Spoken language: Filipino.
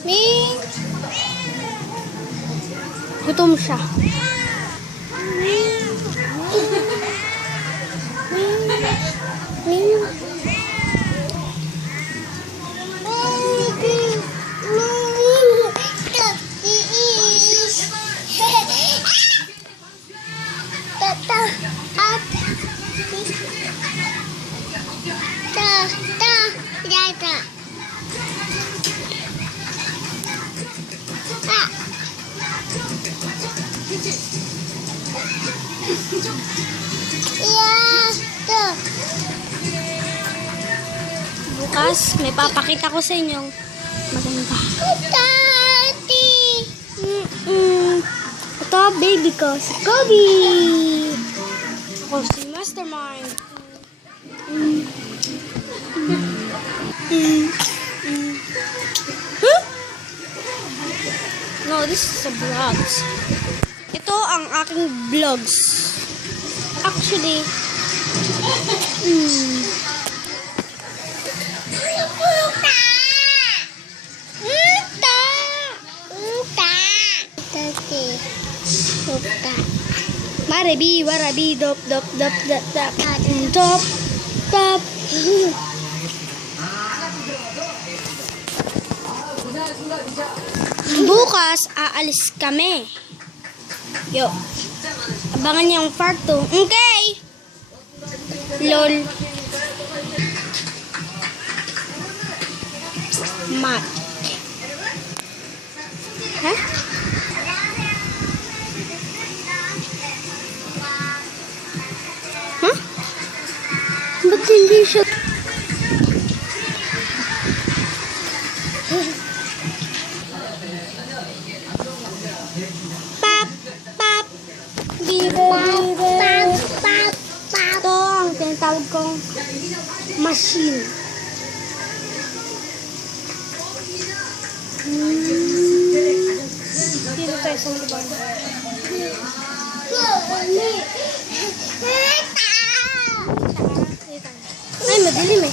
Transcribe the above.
Ming! Gutom siya. Ming! Bukas, may papakita ko sa inyong maganda. Daddy! Ito, baby ko, si Kobe! Ako si Mastermind. Huh? No, this is a vlogs. Ito ang aking vlogs. Actually, Marabi, warabi, dop, dop, dop, dop, dop, dop, dop. Bukas, aalis kami. Yo. Abangan niyo ang part 2. Okay. LOL. Mat. Ha? Huh? Ba't hindi siya? Pap, pap. Biro, biro. Pap, pap, pap. Ito ang tinatawag kong machine. Dito tayo sa lubang. Ay, madilim eh.